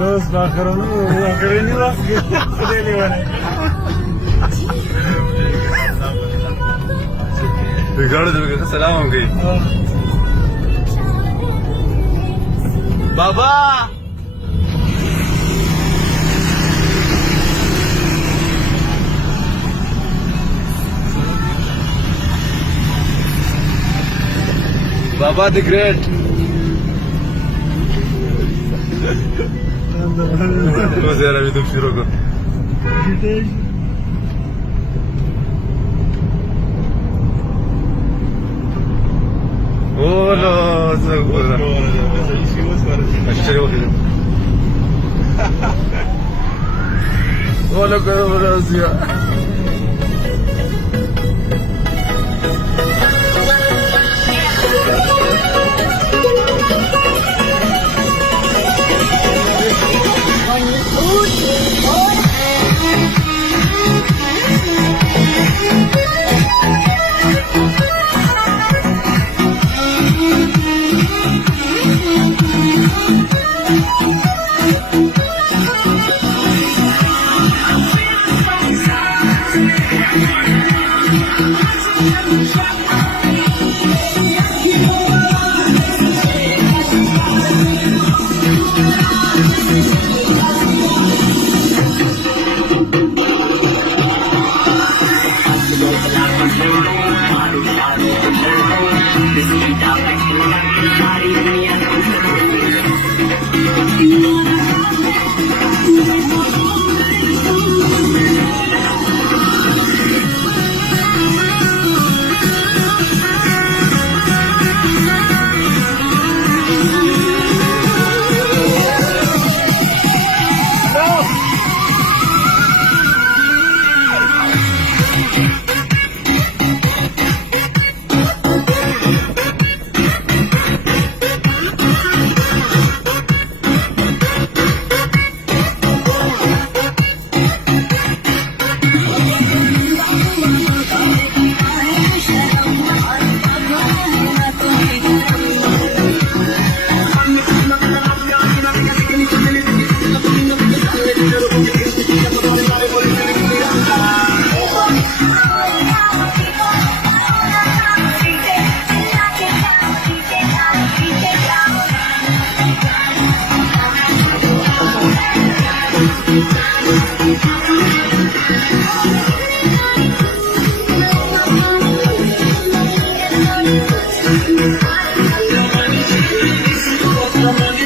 दोस्त makaroni lah Sedeli mana बिगाड़ दोगे तो सलाम हो गई Baba Baba the great Cos'era era vedo filo con Oh no, sicuro. Ma ci c'era quello. Oh no, che volazia. Come on.